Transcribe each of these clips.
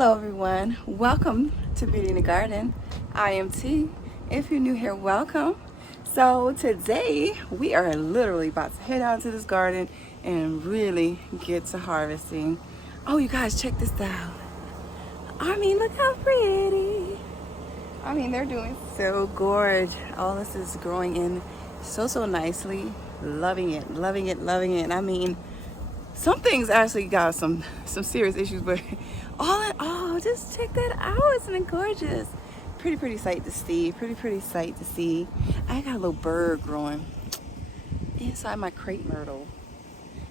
Hello everyone, welcome to Beauty in the Garden. I am T. If you're new here, welcome. So today we are literally about to head out to this garden and really get to harvesting. Oh, you guys, check this out. I mean, look how pretty. I mean, they're doing so gorgeous. All this is growing in so nicely. Loving it, loving it, loving it. I mean, some things actually got some serious issues, but all in all, just check that out. Isn't it gorgeous? Pretty sight to see. Pretty sight to see. I got a little bird growing inside my crepe myrtle.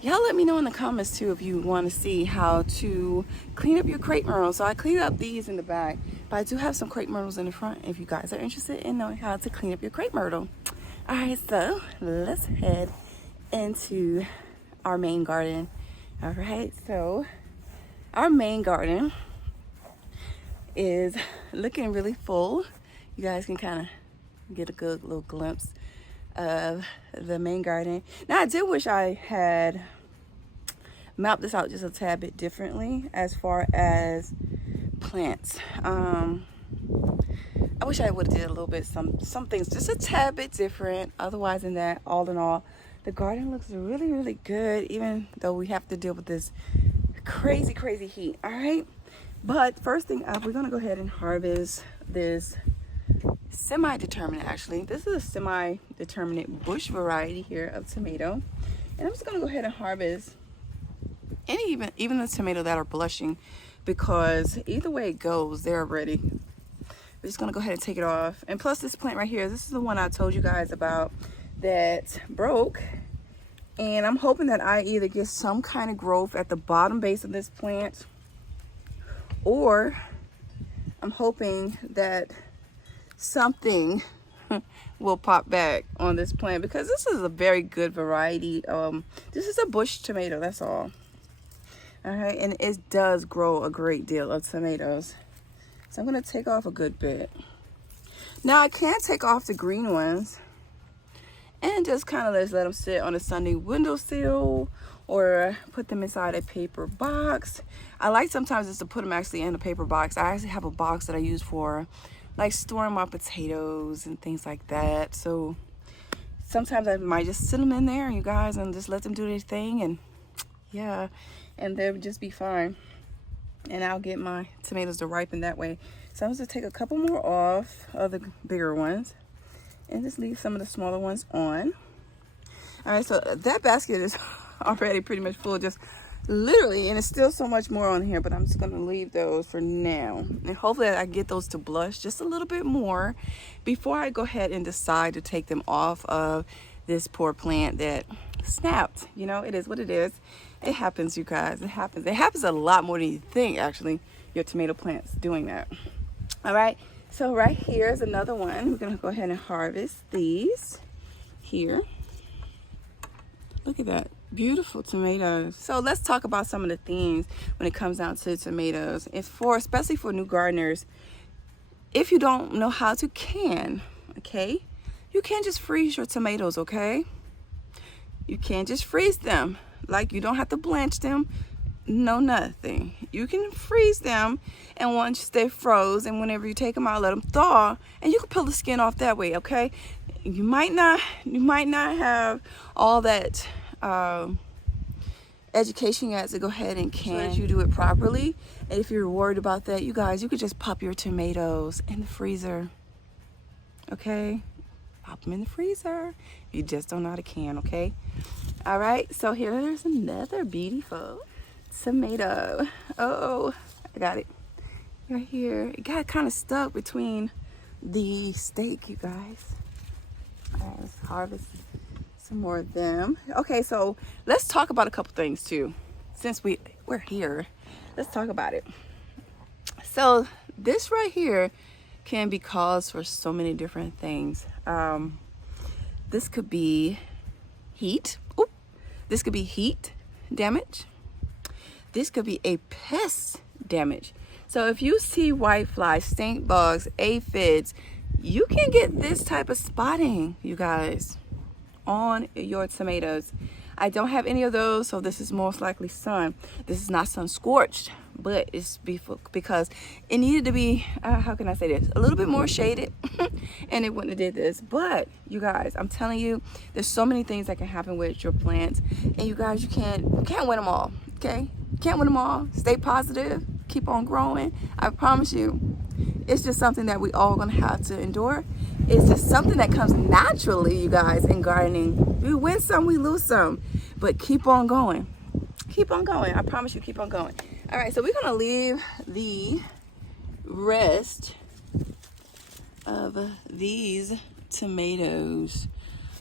Y'all let me know in the comments too if you want to see how to clean up your crepe myrtle. So I cleaned up these in the back, but I do have some crepe myrtles in the front if you guys are interested in knowing how to clean up your crepe myrtle. All right, so let's head into our main garden. All right, so our main garden is looking really full. You guys can kind of get a good little glimpse of the main garden. Now, I did wish I had mapped this out just a tad bit differently as far as plants. I wish I would have did a little bit some things just a tad bit different. Otherwise than that, all in all, the garden looks really good, even though we have to deal with this crazy heat. All right, but first thing up, we're gonna go ahead and harvest this semi-determinate. Actually, this is a semi-determinate bush variety here of tomato, and I'm just gonna go ahead and harvest any even the tomato that are blushing, because either way it goes, they're ready. We're just gonna go ahead and take it off. And plus, this plant right here, this is the one I told you guys about that broke, and I'm hoping that I either get some kind of growth at the bottom base of this plant, or I'm hoping that something will pop back on this plant, because this is a very good variety. This is a bush tomato, that's all right, and it does grow a great deal of tomatoes. So I'm going to take off a good bit. Now I can take off the green ones and just kind of let them sit on a sunny windowsill, or put them inside a paper box. I like sometimes just to put them actually in a paper box. I actually have a box that I use for like storing my potatoes and things like that. So sometimes I might just sit them in there, you guys, and just let them do their thing, and yeah, and they'll just be fine. And I'll get my tomatoes to ripen that way. So I'm just gonna take a couple more off of the bigger ones and just leave some of the smaller ones on. All right, so that basket is already pretty much full, just literally, and it's still so much more on here, but I'm just gonna leave those for now. And hopefully I get those to blush just a little bit more before I go ahead and decide to take them off of this poor plant that snapped. You know, it is what it is. It happens, you guys. It happens. It happens a lot more than you think, actually, your tomato plant's doing that. All right, so right here is another one. We're gonna go ahead and harvest these here. Look at that, beautiful tomatoes. So let's talk about some of the things when it comes down to tomatoes. It's especially for new gardeners, if you don't know how to can, okay, you can't just freeze your tomatoes, okay? You can't just freeze them. Like, you don't have to blanch them, no nothing. You can freeze them, and once they froze, and whenever you take them out, let them thaw, and you can peel the skin off that way, okay? You might not have all that education yet to go ahead and can. So you do it properly. And if you're worried about that, you guys, you could just pop your tomatoes in the freezer, okay? Pop them in the freezer. You just don't know how to can, okay? All right, so here's another beautiful tomato. Oh, I got it right here. It got kind of stuck between the stake, you guys. All right, let's harvest some more of them. Okay, so let's talk about a couple things too. Since we're here, let's talk about it. So this right here can be cause for so many different things. This could be heat. Oop. This could be heat damage. This could be a pest damage. So if you see whiteflies, stink bugs, aphids, you can get this type of spotting, you guys, on your tomatoes. I don't have any of those, so this is most likely sun. This is not sun scorched, but it's because it needed to be, how can I say this, a little bit more shaded and it wouldn't have did this. But you guys, I'm telling you, there's so many things that can happen with your plants, and you guys, you can't win them all. Okay, you can't win them all. Stay positive, keep on growing. I promise you, it's just something that we all gonna have to endure. It's just something that comes naturally, you guys, in gardening. We win some, we lose some, but keep on going. Keep on going. I promise you, keep on going. All right, so we're gonna leave the rest of these tomatoes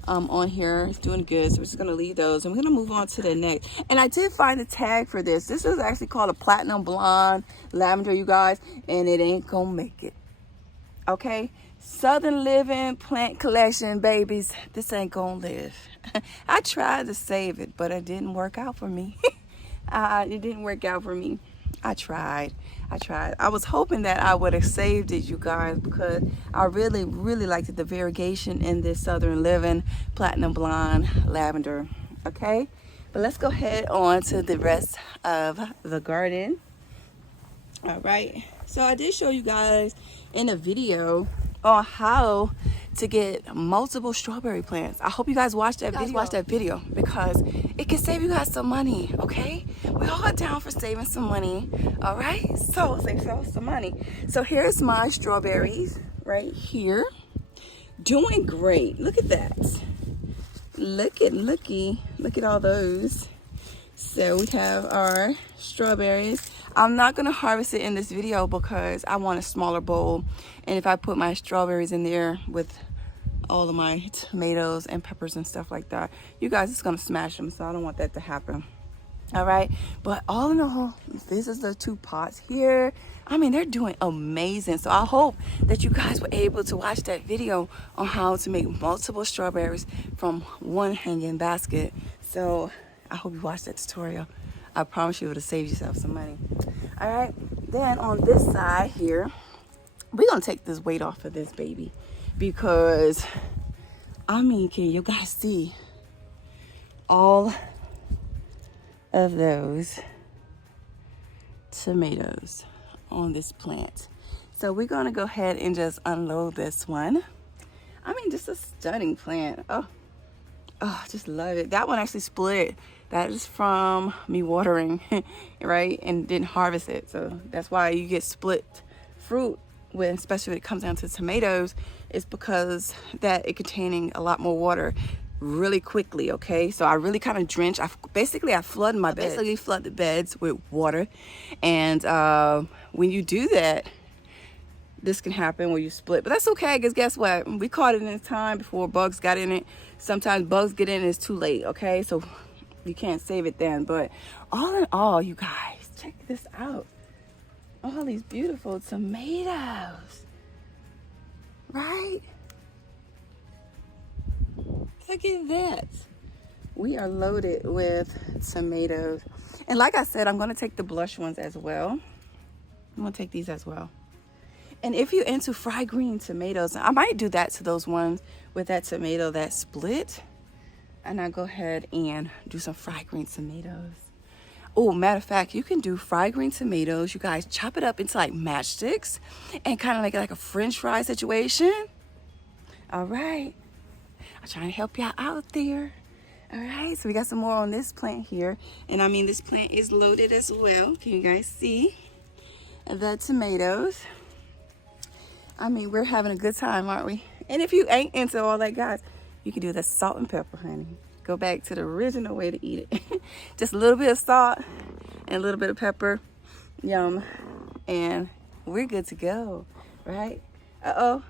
on here. It's doing good, so we're just gonna leave those, and we're gonna move on to the next. And I did find a tag for this. This is actually called a platinum blonde lavender, you guys, and it ain't gonna make it. Okay, Southern Living plant collection, babies. This ain't gonna live. I tried to save it, but it didn't work out for me. It didn't work out for me. I tried. I was hoping that I would have saved it, you guys, because I really liked the variegation in this Southern Living platinum blonde lavender. Okay, but let's go ahead on to the rest of the garden. All right, so I did show you guys in a video on how to get multiple strawberry plants. I hope you guys watched that video because it can save you guys some money. Okay, we all are down for saving some money. All right, so save some money. So here's my strawberries right here, doing great. Look at that. Look at all those. So we have our strawberries. I'm not gonna harvest it in this video because I want a smaller bowl, and if I put my strawberries in there with all of my tomatoes and peppers and stuff like that, you guys, it's gonna smash them, so I don't want that to happen. All right, but all in all, this is the 2 pots here. I mean, they're doing amazing. So I hope that you guys were able to watch that video on how to make multiple strawberries from one hanging basket. So I hope you watched that tutorial. I promise you it'll save yourself some money. All right, then on this side here, we're gonna take this weight off of this baby because, I mean, can you guys see all of those tomatoes on this plant? So we're gonna go ahead and just unload this one. I mean, just a stunning plant. Oh, just love it. That one actually split. That is from me watering, right? And didn't harvest it. So that's why you get split fruit when, especially when it comes down to tomatoes, is because that it containing a lot more water really quickly. Okay, so I really kind of drench. I flood my beds. Basically flood the beds with water, and when you do that, this can happen when you split, but that's okay, because guess what, we caught it in time before bugs got in it. Sometimes bugs get in and it's too late. Okay, so you can't save it then. But all in all, you guys, check this out. All these beautiful tomatoes, right? Look at that. We are loaded with tomatoes. And like I said, I'm going to take the blush ones as well. I'm going to take these as well. And if you're into fried green tomatoes, I might do that to those ones with that tomato that split. And I'll go ahead and do some fried green tomatoes. Oh, matter of fact, you can do fried green tomatoes. You guys chop it up into like matchsticks and kind of make it like a French fry situation. All right. I'm trying to help y'all out there. All right, so we got some more on this plant here. And I mean, this plant is loaded as well. Can you guys see the tomatoes? I mean, we're having a good time, aren't we? And if you ain't into all that, guys, you can do the salt and pepper, honey. Go back to the original way to eat it. Just a little bit of salt and a little bit of pepper. Yum. And we're good to go, right? Uh-oh.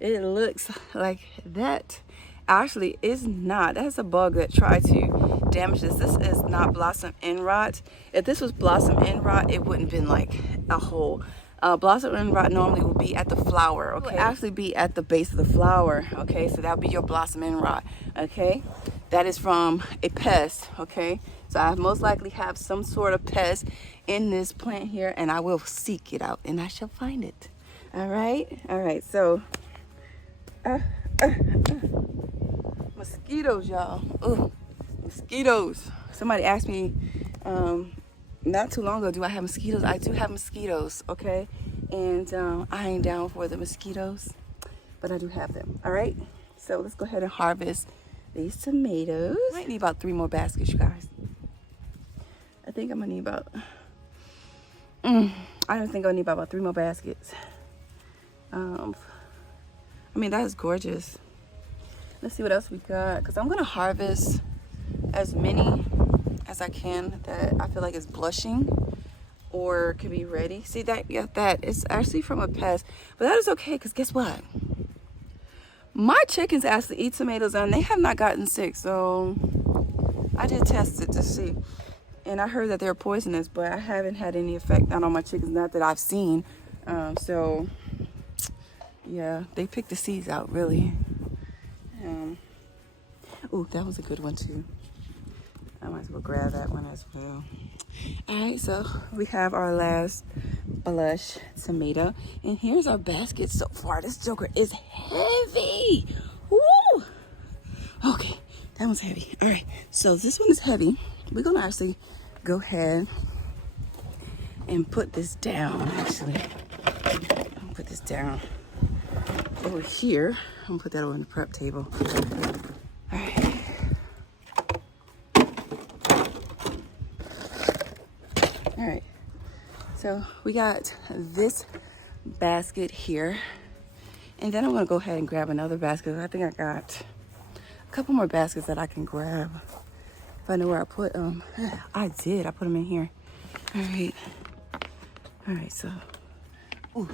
It looks like that. Actually, it's not. That's a bug that tried to damage this. This is not blossom end rot. If this was blossom end rot, it wouldn't have been like a hole. Blossom end rot normally would be at the flower, okay? It would actually be at the base of the flower, okay? So that would be your blossom end rot, okay? That is from a pest, okay? So I most likely have some sort of pest in this plant here, and I will seek it out, and I shall find it. All right, so mosquitoes, y'all. Ooh, mosquitoes. Somebody asked me not too long ago, do I have mosquitoes? I do have mosquitoes, okay? And I ain't down for the mosquitoes, but I do have them, all right? So let's go ahead and harvest these tomatoes. I might need about 3 more baskets, you guys. I think I'm gonna need about, I don't think I'll need about 3 more baskets. I mean, that is gorgeous. Let's see what else we got, because I'm gonna harvest as many as I can that I feel like is blushing or could be ready. See that? Yeah, that it's actually from a pest, but that is okay, because guess what? My chickens actually eat tomatoes and they have not gotten sick, so I did test it to see. And I heard that they're poisonous, but I haven't had any effect on my chickens, not that I've seen. So yeah, they picked the seeds out, really. Ooh, that was a good one too. I might as well grab that one as well. All right, so we have our last blush tomato, and here's our basket so far. This joker is heavy. Woo! Okay, that one's heavy. All right, so this one is heavy. We're gonna actually go ahead and put this down. Actually, I'm gonna put this down over here. I'm gonna put that on the prep table. All right. All right, so we got this basket here, and then I'm gonna go ahead and grab another basket. I think I got a couple more baskets that I can grab. If I know where I put them. I did, I put them in here. All right, so, ooh.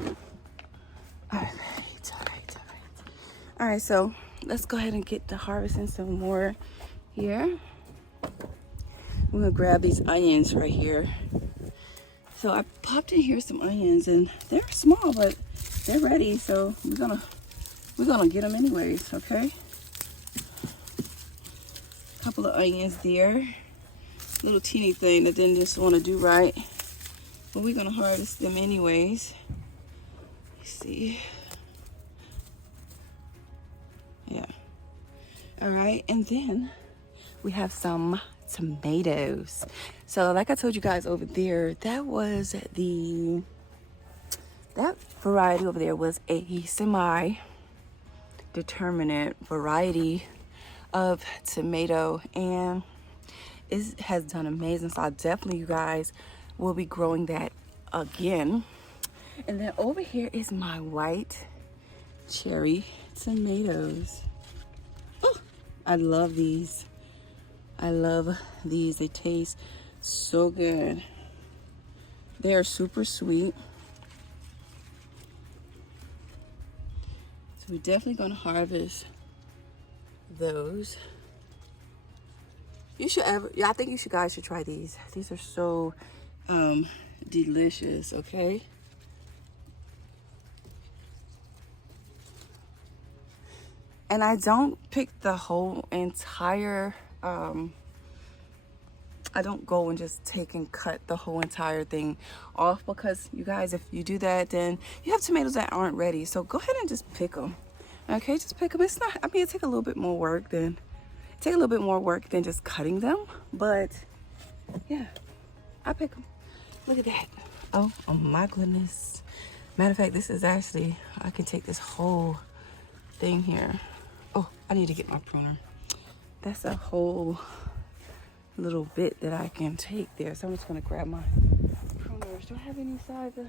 All right, so let's go ahead and get to harvesting some more here. I'm gonna grab these onions right here. So I popped in here some onions, and they're small, but they're ready. So we're gonna get them anyways, okay? Couple of onions there. Little teeny thing that didn't just want to do right, but we're gonna harvest them anyways. Let's see. Yeah. All right, and then we have some tomatoes. So like I told you guys over there, that variety over there was a semi-determinate variety of tomato, and it has done amazing. So I definitely, you guys, will be growing that again. And then over here is my white cherry tomatoes. Oh, I love these. They taste so good. They are super sweet. So we're definitely gonna harvest those. I think you guys should try these. These are so delicious, okay? And I don't pick the whole entire, I don't go and just take and cut the whole entire thing off, because you guys, if you do that, then you have tomatoes that aren't ready. So go ahead and just pick them. Okay, just pick them. It's not, I mean, it take a little bit more work than just cutting them, but yeah, I pick them. Look at that. Oh my goodness. Matter of fact, this is actually, I can take this whole thing here. Oh, I need to get my pruner. That's a whole little bit that I can take there. So I'm just gonna grab my pruners. Do I have any inside the...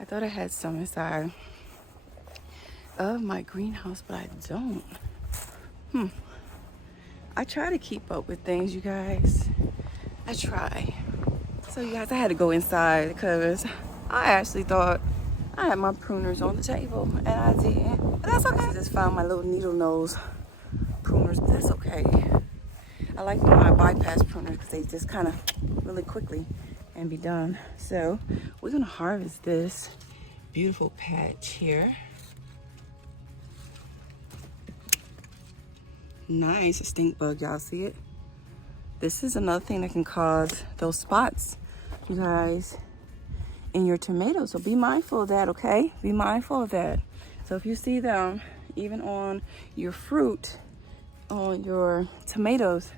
I thought I had some inside of my greenhouse, but I don't. I try to keep up with things, you guys. I try. So you guys, I had to go inside because I actually thought I had my pruners on the table, and I didn't. But that's okay. I just found my little needle nose pruners. That's okay. I like my bypass pruners because they just kind of really quickly and be done. So we're gonna harvest this beautiful patch here. Nice, a stink bug, y'all see it? This is another thing that can cause those spots, you guys, in your tomatoes. So be mindful of that, okay? Be mindful of that. So if you see them, even on your fruit, on your tomatoes,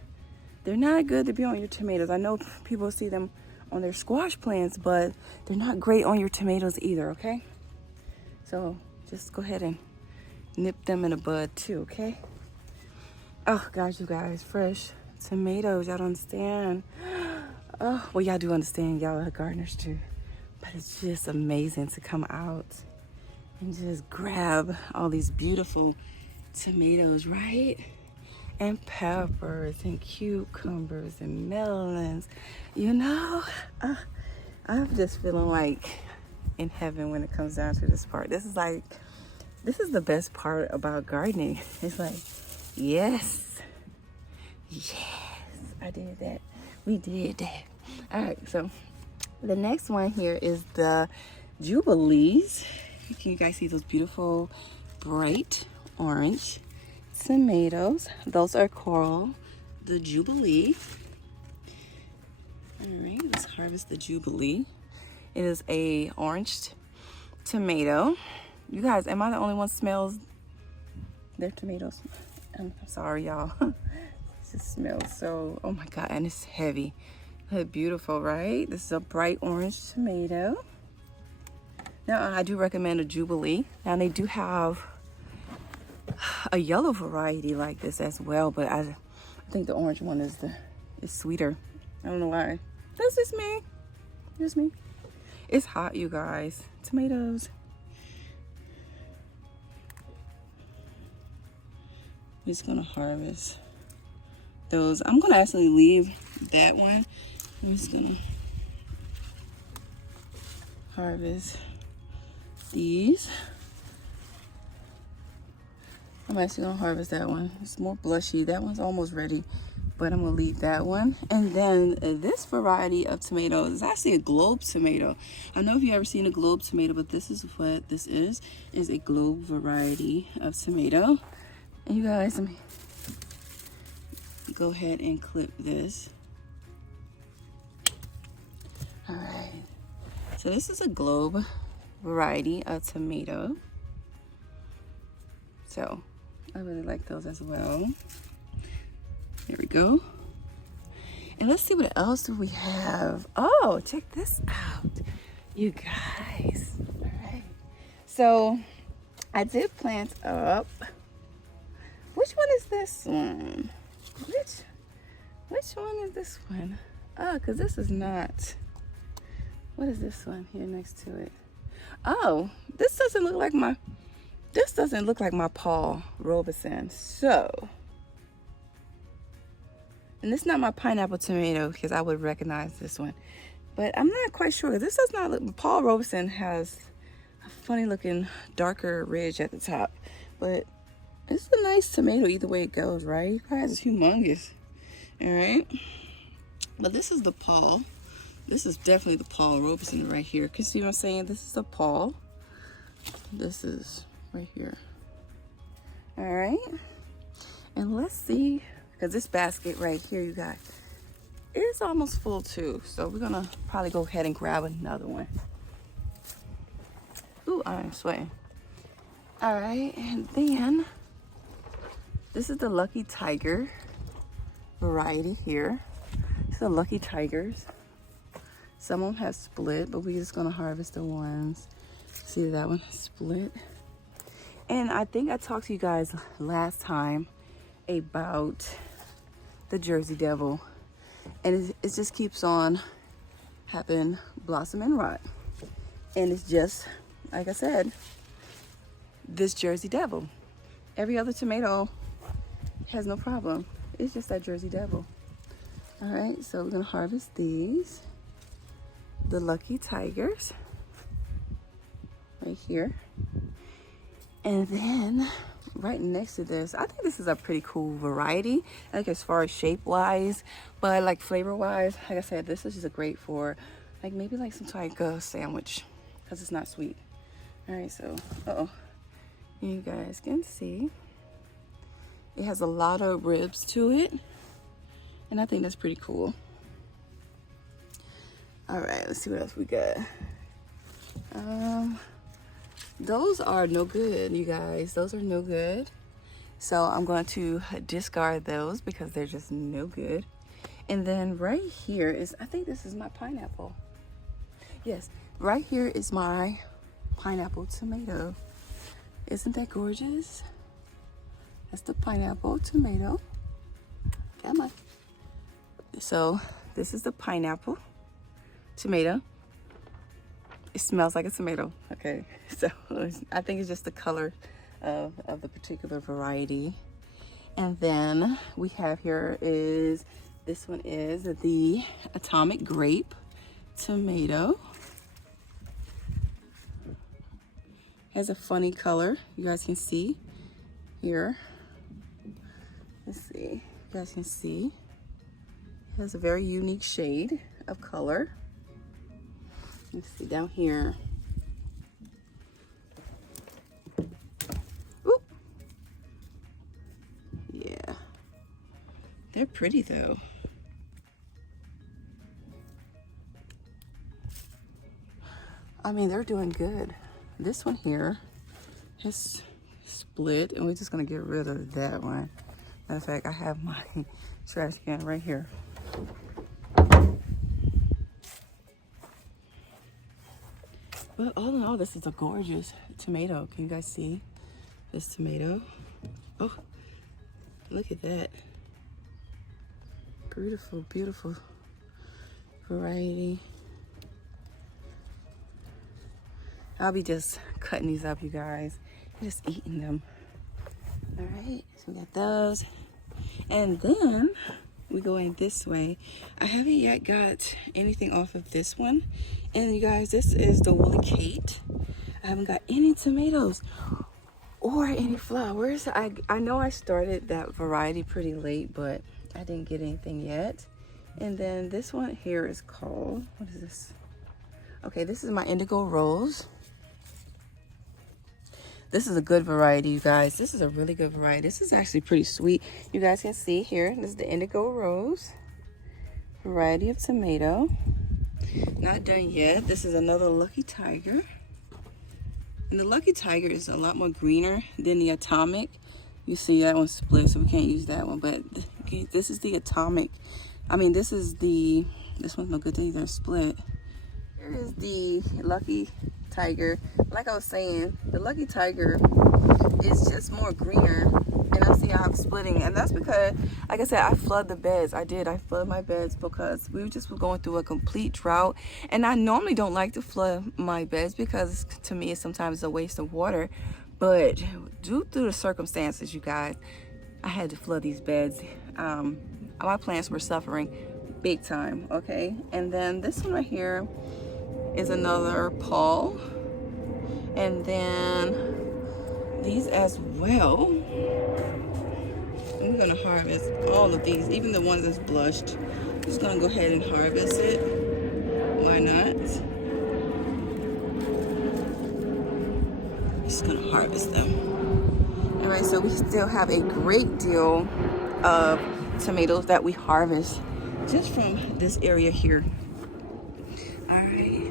They're not good to be on your tomatoes. I know people see them on their squash plants, but they're not great on your tomatoes either, okay? So just go ahead and nip them in the bud too, okay? Oh gosh, you guys, fresh tomatoes, y'all don't understand. Oh, well, y'all do understand, y'all are gardeners too. But it's just amazing to come out and just grab all these beautiful tomatoes, right? And peppers and cucumbers and melons. You know, I'm just feeling like in heaven when it comes down to this part. This is the best part about gardening. It's like, yes, I did that. We did that. All right, so the next one here is the Jubilees. Can you guys see those beautiful bright orange tomatoes? Those are called the Jubilee. All right, let's harvest the Jubilee. It is a orange tomato. You guys, am I the only one smells their tomatoes? I'm sorry, y'all. It just smells so, oh my God, and it's heavy. Look, beautiful, right? This is a bright orange tomato. Now, I do recommend a Jubilee. Now, they do have a yellow variety like this as well, but I think the orange one is sweeter. I don't know why. That's just me. Just me. It's hot, you guys. Tomatoes. I'm just gonna harvest those. I'm gonna actually leave that one. I'm just gonna harvest these. I'm actually gonna harvest that one. It's more blushy. That one's almost ready, but I'm gonna leave that one. And then this variety of tomatoes is actually a globe tomato. I don't know if you've ever seen a globe tomato, but this is what this is a globe variety of tomato. And you guys, let me go ahead and clip this. All right, so this is a globe variety of tomato. So I really like those as well. There we go. And let's see what else do we have. Oh, check this out, you guys. All right, so I did plant up. Which one is this one? Which one is this one? Oh, because this is not. What is this one here next to it? Oh, this doesn't look like my Paul Robeson. So, and this is not my pineapple tomato because I would recognize this one. But I'm not quite sure. This does not look, Paul Robeson has a funny looking darker ridge at the top. But it's a nice tomato either way it goes, right? You guys, it's humongous. All right. But this is the Paul. This is definitely the Paul Robeson right here. Can you see what I'm saying? This is the Paul. This is right here. All right. And let's see, because this basket right here, you guys, it's almost full too. So we're gonna probably go ahead and grab another one. Ooh, I'm sweating. All right, and then this is the Lucky Tiger variety here. It's the Lucky Tigers. Some of them have split, but we're just gonna harvest the ones. See that one split. And I think I talked to you guys last time about the Jersey Devil. And it just keeps on having blossom and rot. And it's just, like I said, this Jersey Devil. Every other tomato has no problem. It's just that Jersey Devil. All right, so we're gonna harvest these. The Lucky Tigers. Right here. And then right next to this, I think this is a pretty cool variety, like as far as shape wise, but like flavor wise, like I said, this is just a great for like maybe like some type of sandwich because it's not sweet. All right, so you guys can see it has a lot of ribs to it, and I think that's pretty cool. All right, let's see what else we got. Those are no good, you guys. Those are no good. So I'm going to discard those because they're just no good. And then right here is, I think this is my pineapple. Yes, right here is my pineapple tomato. Isn't that gorgeous? That's the pineapple tomato. Come on. So this is the pineapple tomato. It smells like a tomato. Okay, so I think it's just the color of the particular variety. And then we have here is, this one is the atomic grape tomato. Has a funny color, you guys can see here. Let's see, you guys can see. It has a very unique shade of color. Let's see down here. Ooh. Yeah, they're pretty though. I mean, they're doing good. This one here has split, and we're just gonna get rid of that one. Matter of fact, I have my trash can right here. But all in all, this is a gorgeous tomato. Can you guys see this tomato? Oh, look at that. Beautiful, beautiful variety. I'll be just cutting these up, you guys. I'm just eating them. All right, so we got those. And then we go in this way. I haven't yet got anything off of this one. And you guys, this is the Woolly Kate. I haven't got any tomatoes or any flowers. I know I started that variety pretty late, but I didn't get anything yet. And then this one here is called, what is this? Okay, this is my Indigo Rose. This is a good variety, you guys. This is a really good variety. This is actually pretty sweet. You guys can see here, this is the Indigo Rose variety of tomato. Not done yet. This is another Lucky Tiger. And the Lucky Tiger is a lot more greener than the Atomic. You see that one split, so we can't use that one. But this is the Atomic. I mean, this one's no good to either split. Here is the Lucky Tiger. Like I was saying, the Lucky Tiger is just more greener, and I see how I'm splitting, and that's because, like I said, I flood the beds. I flood my beds because we just were going through a complete drought, and I normally don't like to flood my beds because to me it's sometimes a waste of water, but due to the circumstances, you guys, I had to flood these beds. My plants were suffering big time. Okay, and then this one right here is another Paul, and then these as well. I'm gonna harvest all of these, even the ones that's blushed. I'm just gonna go ahead and harvest it. Why not? Just gonna harvest them. All right, so we still have a great deal of tomatoes that we harvest just from this area here. All right.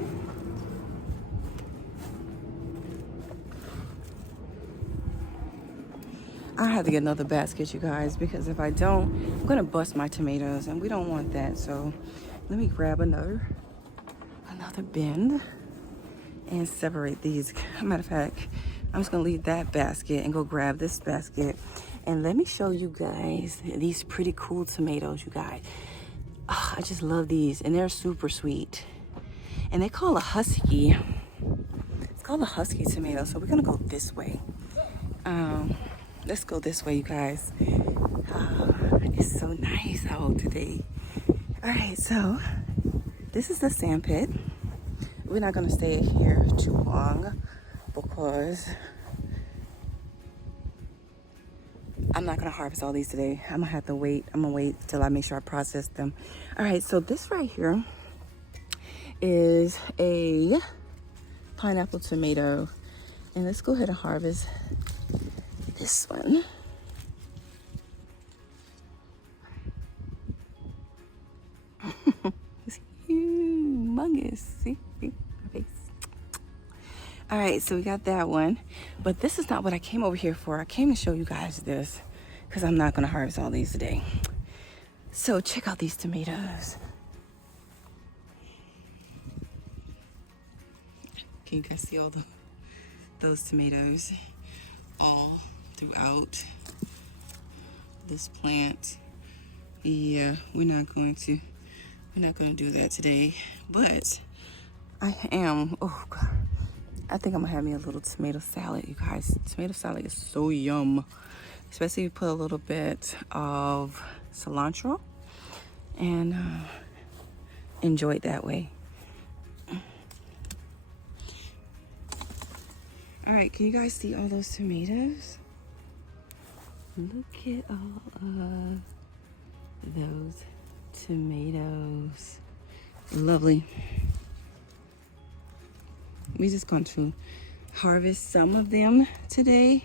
I have to get another basket, you guys, because if I don't, I'm gonna bust my tomatoes, and we don't want that. So let me grab another bin and separate these. Matter of fact, I'm just gonna leave that basket and go grab this basket, and let me show you guys these pretty cool tomatoes, you guys. Oh, I just love these, and they're super sweet, and they call a husky. It's called a husky tomato. So we're gonna go this way. Let's go this way, you guys. It's so nice out today. All right, so this is the sand pit. We're not gonna stay here too long because I'm not gonna harvest all these today. I'm gonna have to wait. I'm gonna wait till I make sure I process them. All right, so this right here is a pineapple tomato, and let's go ahead and harvest this one. It's humongous. See my face. All right, so we got that one, but this is not what I came over here for. I came to show you guys this because I'm not going to harvest all these today. So check out these tomatoes. Can you guys see all those tomatoes all throughout this plant? Yeah, we're not going to do that today, but I am. Oh God, I think I'm gonna have me a little tomato salad, you guys. Tomato salad is so yum, especially if you put a little bit of cilantro and enjoy it that way. All right, can you guys see all those tomatoes? Look at all of those tomatoes. Lovely. We're just going to harvest some of them today.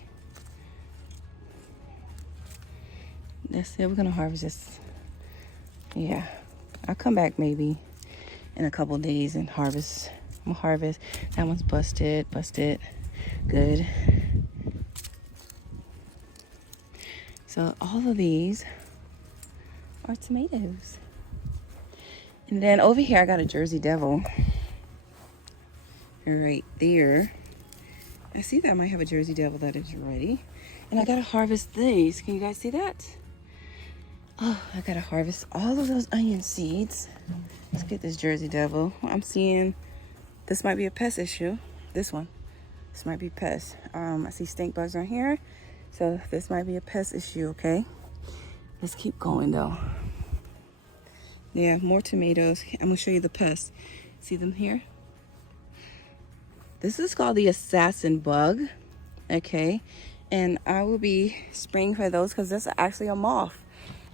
That's it. We're gonna harvest this. Yeah, I'll come back maybe in a couple days and harvest. I'm gonna harvest. That one's busted. Good. So all of these are tomatoes. And then over here I got a Jersey Devil. Right there. I see that I might have a Jersey Devil that is ready. And I gotta harvest these. Can you guys see that? Oh, I gotta harvest all of those onion seeds. Let's get this Jersey Devil. I'm seeing this might be a pest issue. This might be pest. I see stink bugs on here. So this might be a pest issue, okay? Let's keep going though. Yeah, more tomatoes. I'm gonna show you the pests. See them here? This is called the assassin bug, okay? And I will be spraying for those because this is actually a moth.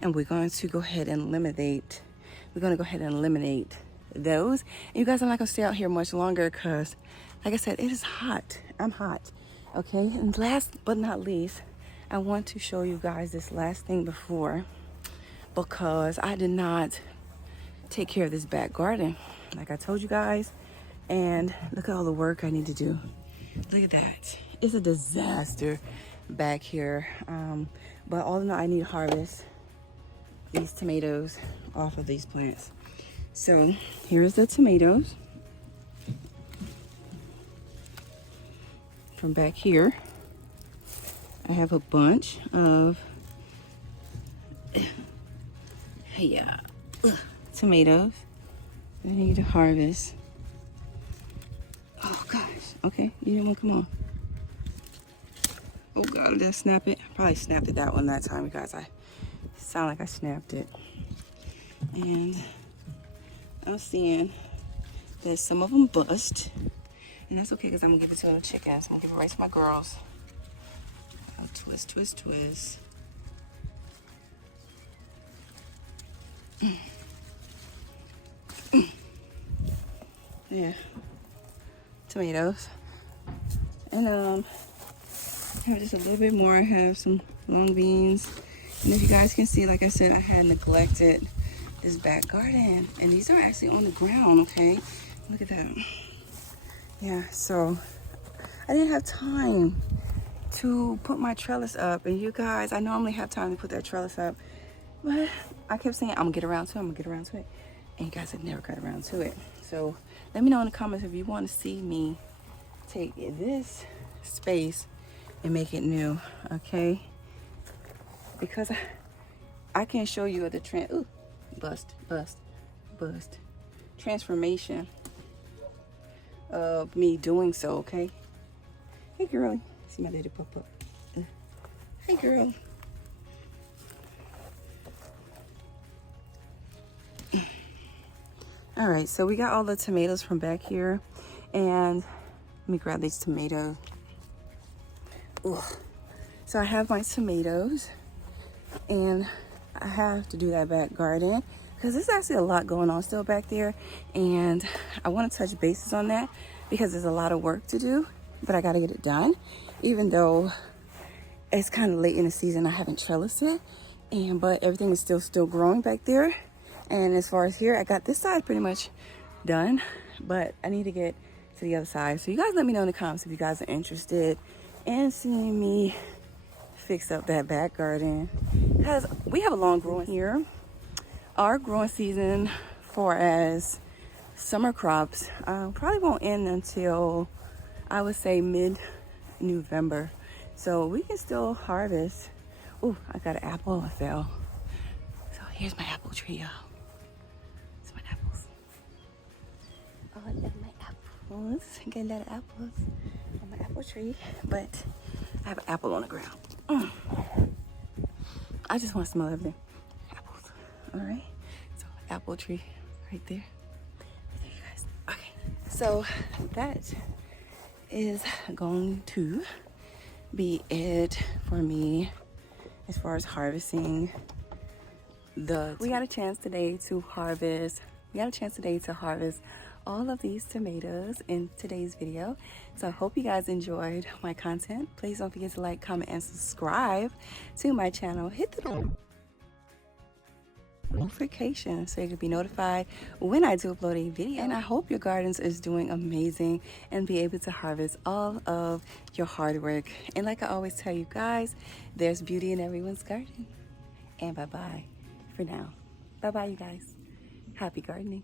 And we're going to go ahead and eliminate. Those. And you guys, I'm not gonna stay out here much longer because, like I said, it is hot. I'm hot, okay? And last but not least, I want to show you guys this last thing before, because I did not take care of this back garden, like I told you guys. And look at all the work I need to do. Look at that. It's a disaster back here. But all in all, I need to harvest these tomatoes off of these plants. So here's the tomatoes from back here. I have a bunch of tomatoes I need to harvest. Oh gosh. Okay, you didn't want to come on. Oh God, did I snap it? Probably snapped it that time, you guys. I sound like I snapped it. And I'm seeing that some of them bust. And that's okay because I'm gonna give it to the chickens. I'm gonna give it right to my girls. Oh, twist. Yeah. Tomatoes. And I have just a little bit more. I have some long beans. And if you guys can see, like I said, I had neglected this back garden. And these are actually on the ground, okay? Look at that. Yeah, so I didn't have time to put my trellis up. And you guys, I normally have time to put that trellis up. But I kept saying, I'm gonna get around to it. And you guys have never got around to it. So let me know in the comments if you want to see me take this space and make it new, okay? Because I can't show you the transformation of me doing so, okay? Hey girl, see my lady pop up. Hey girl. All right, so we got all the tomatoes from back here, and let me grab these tomatoes. Ugh. So I have my tomatoes, and I have to do that back garden because there's actually a lot going on still back there, and I want to touch bases on that because there's a lot of work to do, but I got to get it done. Even though it's kind of late in the season, I haven't trellised it, but everything is still growing back there. And as far as here, I got this side pretty much done, but I need to get to the other side. So you guys let me know in the comments if you guys are interested in seeing me fix up that back garden, because we have a lawn growing here. our growing season for as summer crops probably won't end until I would say mid-November. So we can still harvest. Oh, I got an apple that fell. So here's my apple tree, y'all. It's my apples. Oh, I got my apples. Got a lot of apples on my apple tree, but I have an apple on the ground. I just want to smell everything. Apples. All right. So apple tree right there. There you guys. Okay. So that is going to be it for me as far as harvesting we got a chance today to harvest all of these tomatoes in today's video. So I hope you guys enjoyed my content. Please don't forget to like, comment, and subscribe to my channel. Hit the notification so you can be notified when I do upload a video. And I hope your gardens is doing amazing and be able to harvest all of your hard work. And like I always tell you guys, there's beauty in everyone's garden. And bye-bye for now. Bye-bye, you guys. Happy gardening.